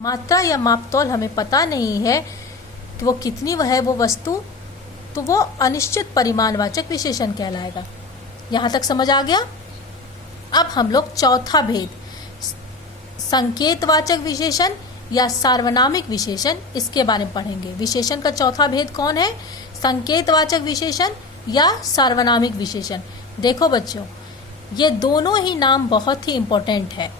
मात्रा या मापतौल हमें पता नहीं है कि वो कितनी वह है वो वस्तु, तो वो अनिश्चित परिमाणवाचक विशेषण कहलाएगा। यहाँ तक समझ आ गया। अब हम लोग चौथा भेद, संकेतवाचक विशेषण या सार्वनामिक विशेषण, इसके बारे में पढ़ेंगे। विशेषण का चौथा भेद कौन है? संकेतवाचक विशेषण या सार्वनामिक विशेषण। देखो बच्चों, ये दोनों ही नाम बहुत ही इम्पोर्टेंट है।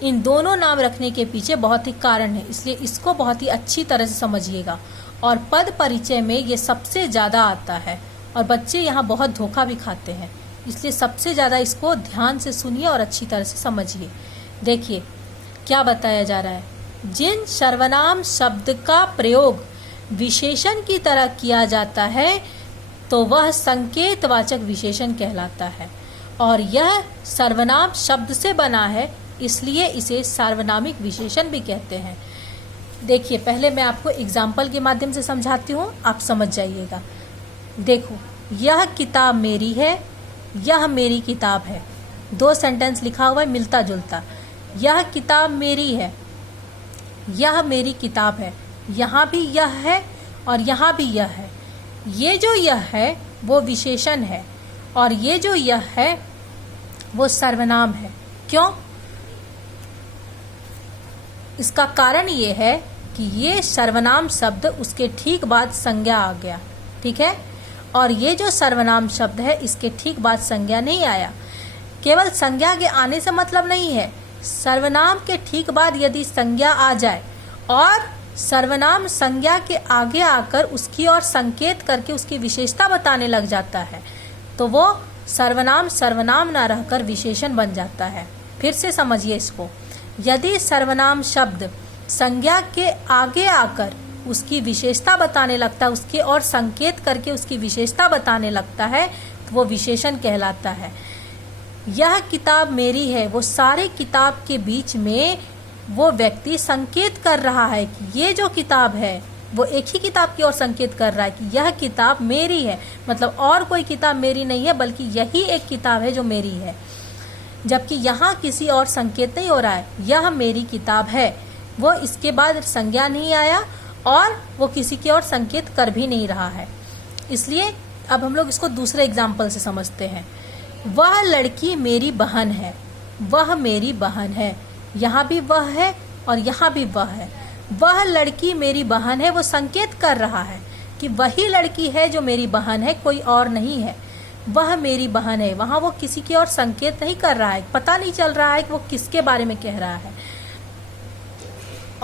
इन दोनों नाम रखने के पीछे बहुत ही कारण है, इसलिए इसको बहुत ही अच्छी तरह से समझिएगा। और पद परिचय में ये सबसे ज़्यादा आता है और बच्चे यहाँ बहुत धोखा भी खाते हैं, इसलिए सबसे ज़्यादा इसको ध्यान से सुनिए और अच्छी तरह से समझिए। देखिए क्या बताया जा रहा है। जिन सर्वनाम शब्द का प्रयोग विशेषण की तरह किया जाता है तो वह संकेतवाचक विशेषण कहलाता है, और यह सर्वनाम शब्द से बना है, इसलिए इसे सार्वनामिक विशेषण भी कहते हैं। देखिए पहले मैं आपको एग्जाम्पल के माध्यम से समझाती हूँ, आप समझ जाइएगा। देखो, यह किताब मेरी है, यह मेरी किताब है। दो सेंटेंस लिखा हुआ है मिलता जुलता। यह किताब मेरी है, यह मेरी किताब है। यहाँ भी यह है और यहाँ भी यह है। ये जो यह है वो विशेषण है और ये जो यह है वो सर्वनाम है। क्यों? इसका कारण ये है कि ये सर्वनाम शब्द उसके ठीक बाद संज्ञा आ गया, ठीक है, और ये जो सर्वनाम शब्द है इसके ठीक बाद संज्ञा नहीं आया। केवल संज्ञा के आने से मतलब नहीं है, सर्वनाम के ठीक बाद यदि संज्ञा आ जाए और सर्वनाम संज्ञा के आगे आकर उसकी ओर संकेत करके उसकी विशेषता बताने लग जाता है तो वो सर्वनाम सर्वनाम ना रहकर विशेषण बन जाता है। फिर से समझिए इसको। यदि सर्वनाम शब्द संज्ञा के आगे आकर उसकी विशेषता बताने लगता है, उसके और संकेत करके उसकी विशेषता बताने लगता है, तो वो विशेषण कहलाता है। यह किताब मेरी है, वो सारे किताब के बीच में वो व्यक्ति संकेत कर रहा है कि ये जो किताब है वो एक ही किताब की ओर संकेत कर रहा है कि यह किताब मेरी है, मतलब और कोई किताब मेरी नहीं है बल्कि यही एक किताब है जो मेरी है। जबकि यहाँ किसी और संकेत नहीं हो रहा है, यह मेरी किताब है, वो इसके बाद संज्ञा नहीं आया और वो किसी की ओर संकेत कर भी नहीं रहा है। इसलिए अब हम लोग इसको दूसरे एग्जाम्पल से समझते हैं। वह लड़की मेरी बहन है, वह मेरी बहन है। यहाँ भी वह है और यहाँ भी वह है। वह लड़की मेरी बहन है, वो संकेत कर रहा है कि वही लड़की है जो मेरी बहन है, कोई और नहीं है। वह मेरी बहन है, वहाँ वो किसी की ओर संकेत नहीं कर रहा है, पता नहीं चल रहा है कि वो किसके बारे में कह रहा है।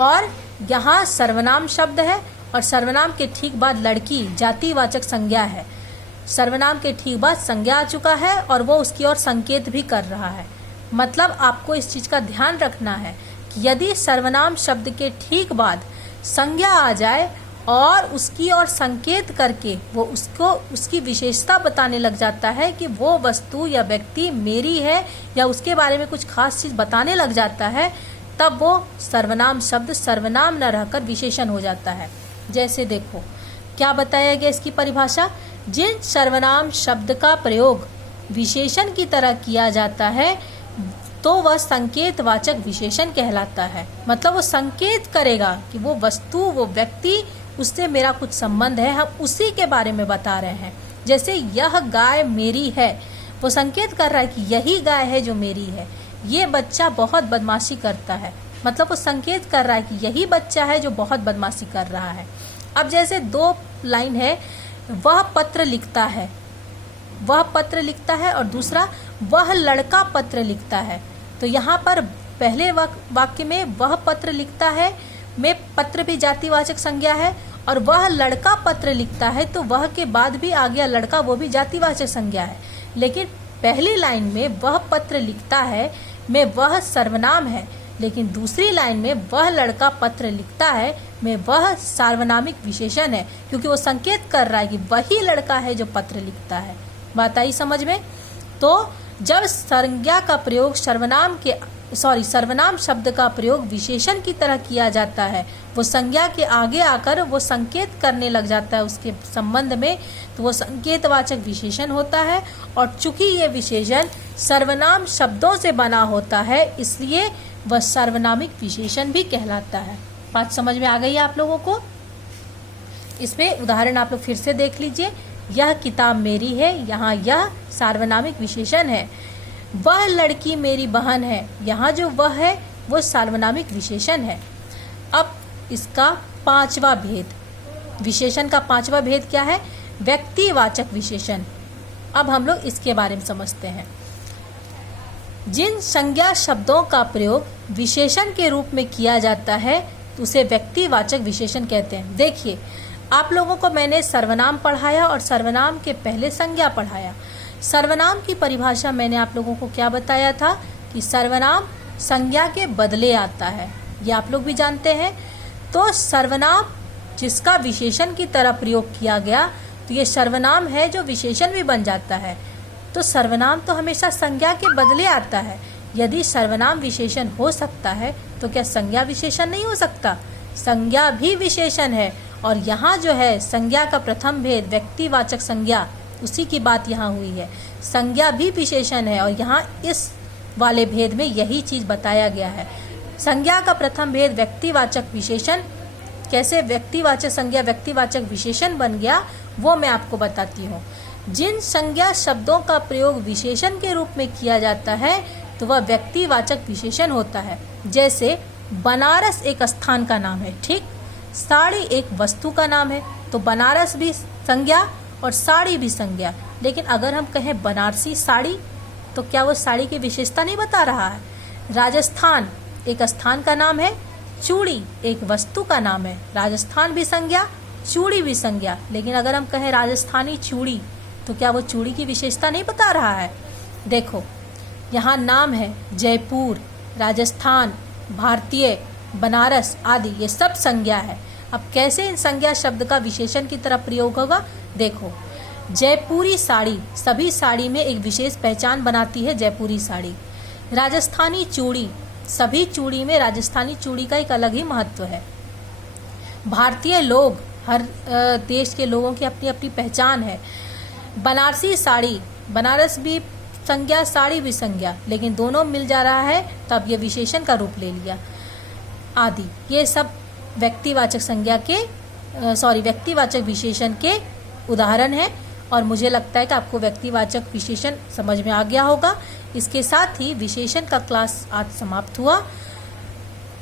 और यहाँ सर्वनाम शब्द है और सर्वनाम के ठीक बाद लड़की जातिवाचक संज्ञा है। सर्वनाम के ठीक बाद संज्ञा आ चुका है और वो उसकी ओर संकेत भी कर रहा है। मतलब आपको इस चीज़ का ध्यान रखना है कि यदि सर्वनाम शब्द के ठीक बाद संज्ञा आ जाए और उसकी ओर संकेत करके वो उसको उसकी विशेषता बताने लग जाता है कि वो वस्तु या व्यक्ति मेरी है या उसके बारे में कुछ खास चीज़ बताने लग जाता है, तब वो सर्वनाम शब्द सर्वनाम न रहकर विशेषण हो जाता है। जैसे देखो क्या बताया गया इसकी परिभाषा। जिन सर्वनाम शब्द का प्रयोग विशेषण की तरह किया जाता है तो वह संकेतवाचक विशेषण कहलाता है। मतलब वो संकेत करेगा कि वो वस्तु, वो व्यक्ति, उससे मेरा कुछ संबंध है, हम उसी के बारे में बता रहे हैं। जैसे यह गाय मेरी है, वो संकेत कर रहा है कि यही गाय है जो मेरी है। ये बच्चा बहुत बदमाशी करता है, मतलब वो संकेत कर रहा है कि यही बच्चा है जो बहुत बदमाशी कर रहा है। अब जैसे दो लाइन है, वह पत्र लिखता है, वह पत्र लिखता है, और दूसरा वह लड़का पत्र लिखता है। तो यहाँ पर पहले वाक्य में वह पत्र लिखता है में पत्र भी जातिवाचक संज्ञा है, और वह लड़का पत्र लिखता है तो वह के बाद भी आ गया लड़का, वो भी जातिवाचक संज्ञा है। लेकिन पहली लाइन में वह पत्र लिखता है में वह सर्वनाम है, लेकिन दूसरी लाइन में वह लड़का पत्र लिखता है में वह सार्वनामिक विशेषण है, क्योंकि वो संकेत कर रहा है कि वही लड़का है जो पत्र लिखता है। बात आई समझ में? तो जब संज्ञा का प्रयोग सर्वनाम शब्द का प्रयोग विशेषण की तरह किया जाता है, वो संज्ञा के आगे आकर वो संकेत करने लग जाता है उसके संबंध में, तो वो संकेतवाचक विशेषण होता है। और चूंकि ये विशेषण सर्वनाम शब्दों से बना होता है, इसलिए वह सर्वनामिक विशेषण भी कहलाता है। बात समझ में आ गई है आप लोगों को? इसमें उदाहरण आप लोग फिर से देख लीजिए। यह किताब मेरी है, यहाँ यह सार्वनामिक विशेषण है। वह लड़की मेरी बहन है, यहाँ जो वह है वो सार्वनामिक विशेषण है। अब इसका पांचवा भेद, विशेषण का पांचवा भेद क्या है? व्यक्तिवाचक विशेषण। अब हम लोग इसके बारे में समझते हैं। जिन संज्ञा शब्दों का प्रयोग विशेषण के रूप में किया जाता है तो उसे व्यक्तिवाचक विशेषण कहते हैं। देखिए, आप लोगों को मैंने सर्वनाम पढ़ाया और सर्वनाम के पहले संज्ञा पढ़ाया। सर्वनाम की परिभाषा मैंने आप लोगों को क्या बताया था कि सर्वनाम संज्ञा के बदले आता है, ये आप लोग भी जानते हैं। तो सर्वनाम जिसका विशेषण की तरह प्रयोग किया गया तो ये सर्वनाम है जो विशेषण भी बन जाता है। तो सर्वनाम तो हमेशा संज्ञा के बदले आता है। यदि सर्वनाम विशेषण हो सकता है तो क्या संज्ञा विशेषण नहीं हो सकता? संज्ञा भी विशेषण है। और यहाँ जो है संज्ञा का प्रथम भेद व्यक्तिवाचक संज्ञा, उसी की बात यहाँ हुई है। संज्ञा भी विशेषण है और यहाँ इस वाले भेद में यही चीज बताया गया है। संज्ञा का प्रथम भेद व्यक्तिवाचक विशेषण, कैसे व्यक्तिवाचक संज्ञा व्यक्तिवाचक विशेषण बन गया वो मैं आपको बताती हूँ। जिन संज्ञा शब्दों का प्रयोग विशेषण के रूप में किया जाता है तो वह व्यक्तिवाचक विशेषण होता है। जैसे बनारस एक स्थान का नाम है, ठीक? साड़ी एक वस्तु का नाम है, तो बनारस भी संज्ञा और साड़ी भी संज्ञा। लेकिन अगर हम कहें बनारसी साड़ी तो क्या वो साड़ी की विशेषता नहीं बता रहा है? राजस्थान एक स्थान का नाम है, चूड़ी एक वस्तु का नाम है। राजस्थान भी संज्ञा, चूड़ी भी संज्ञा। लेकिन अगर हम कहें राजस्थानी चूड़ी तो क्या वो चूड़ी की विशेषता नहीं बता रहा है? देखो, यहाँ नाम है जयपुर, राजस्थान, भारतीय, बनारस आदि, ये सब संज्ञा है। अब कैसे इन संज्ञा शब्द का विशेषण की तरह प्रयोग होगा? देखो, जयपुरी साड़ी, सभी साड़ी में एक विशेष पहचान बनाती है जयपुरी साड़ी। राजस्थानी चूड़ी, सभी चूड़ी में राजस्थानी चूड़ी का एक अलग ही महत्व है। भारतीय लोग, हर देश के लोगों की अपनी अपनी पहचान है। बनारसी साड़ी, बनारस भी संज्ञा, साड़ी भी संज्ञा, लेकिन दोनों मिल जा रहा है तब ये विशेषण का रूप ले लिया आदि। ये सब व्यक्तिवाचक संज्ञा के व्यक्तिवाचक विशेषण के उदाहरण है। और मुझे लगता है कि आपको व्यक्तिवाचक विशेषण समझ में आ गया होगा। इसके साथ ही विशेषण का क्लास आज समाप्त हुआ।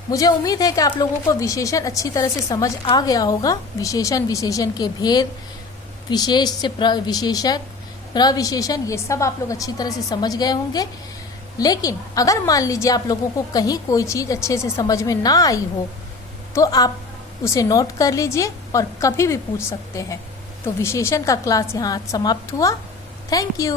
मुझे उम्मीद है कि आप लोगों को विशेषण अच्छी तरह से समझ आ गया होगा। विशेषण, विशेषण के भेद, विशेष से विशेषक, प्रविशेषण, ये सब आप लोग अच्छी तरह से समझ गए होंगे। लेकिन अगर मान लीजिए आप लोगों को कहीं कोई चीज़ अच्छे से समझ में ना आई हो तो आप उसे नोट कर लीजिए और कभी भी पूछ सकते हैं। तो विशेषण का क्लास यहाँ समाप्त हुआ। Thank you.